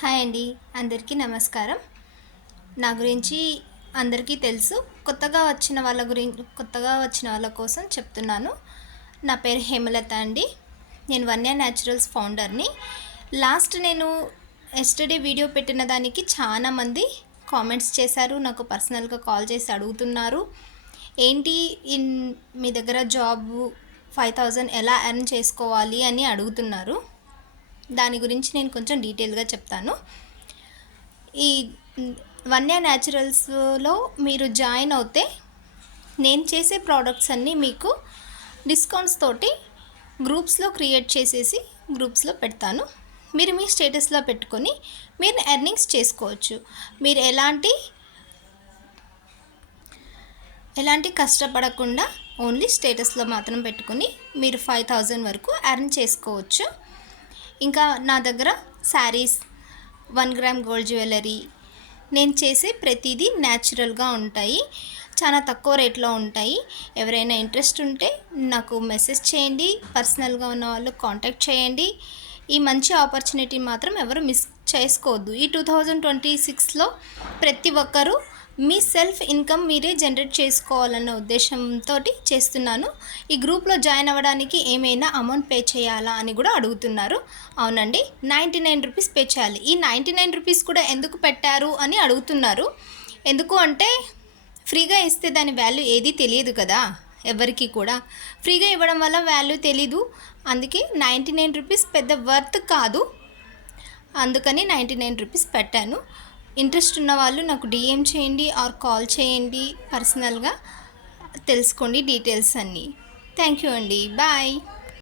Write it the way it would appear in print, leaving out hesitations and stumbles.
Hi అండి. అందరికీ నమస్కారం. నా గురించి అందరికీ తెలుసు. కొత్తగా వచ్చిన వాళ్ళ కోసం చెప్తున్నాను. నా పేరు హేమలత అండి. నేను వన్య న్యాచురల్స్ ఫౌండర్ని. నేను ఎస్టర్డే వీడియో పెట్టిన దానికి చాలామంది కామెంట్స్ చేశారు. నాకు పర్సనల్గా కాల్ చేసి అడుగుతున్నారు. ఏంటి మీ దగ్గర జాబు 5000 ఎలా ఎర్న్ చేసుకోవాలి అని అడుగుతున్నారు. దాని గురించి నేను కొంచెం డీటెయిల్గా చెప్తాను. ఈ వన్య న్యాచురల్స్లో మీరు జాయిన్ అవుతే నేను చేసే ప్రోడక్ట్స్ అన్నీ మీకు డిస్కౌంట్స్ తోటి గ్రూప్స్లో క్రియేట్ చేసేసి గ్రూప్స్లో పెడతాను. మీరు మీ స్టేటస్లో పెట్టుకొని మీరు ఎర్నింగ్స్ చేసుకోవచ్చు. మీరు ఎలాంటి కష్టపడకుండా ఓన్లీ స్టేటస్లో మాత్రం పెట్టుకొని మీరు 5000 వరకు ఎర్న్ చేసుకోవచ్చు. ఇంకా నా దగ్గర శారీస్, 1 గ్రామ్ గోల్డ్ జ్యువెలరీ, నేను చేసే ప్రతిదీ న్యాచురల్గా ఉంటాయి. చాలా తక్కువ రేట్లో ఉంటాయి. ఎవరైనా ఇంట్రెస్ట్ ఉంటే నాకు మెసేజ్ చేయండి. పర్సనల్గా ఉన్న వాళ్ళు కాంటాక్ట్ చేయండి. ఈ మంచి ఆపర్చునిటీ మాత్రం ఎవరు మిస్ చేసుకోవద్దు. ఈ 2026లో ప్రతి ఒక్కరూ మీ సెల్ఫ్ ఇన్కమ్ మీరే జనరేట్ చేసుకోవాలన్న ఉద్దేశంతో చేస్తున్నాను. ఈ గ్రూప్లో జాయిన్ అవ్వడానికి ఏమైనా అమౌంట్ పే చేయాలా అని కూడా అడుగుతున్నారు. అవునండి, 99 రూపీస్ పే చేయాలి. ఈ 99 రూపీస్ కూడా ఎందుకు పెట్టారు అని అడుగుతున్నారు. ఎందుకు అంటే ఫ్రీగా ఇస్తే దాని వాల్యూ ఏది తెలియదు కదా ఎవరికి కూడా. ఫ్రీగా ఇవ్వడం వల్ల వాల్యూ తెలీదు. అందుకే 99 రూపీస్ పెద్ద వర్త్ కాదు. అందుకని 99 రూపీస్ పెట్టాను. ఇంట్రెస్ట్ ఉన్న వాళ్ళు నాకు డిఎం చేయండి ఆర్ కాల్ చేయండి. పర్సనల్గా తెలుసుకోండి డీటెయిల్స్ అన్నీ. థ్యాంక్ యూ అండి. బాయ్.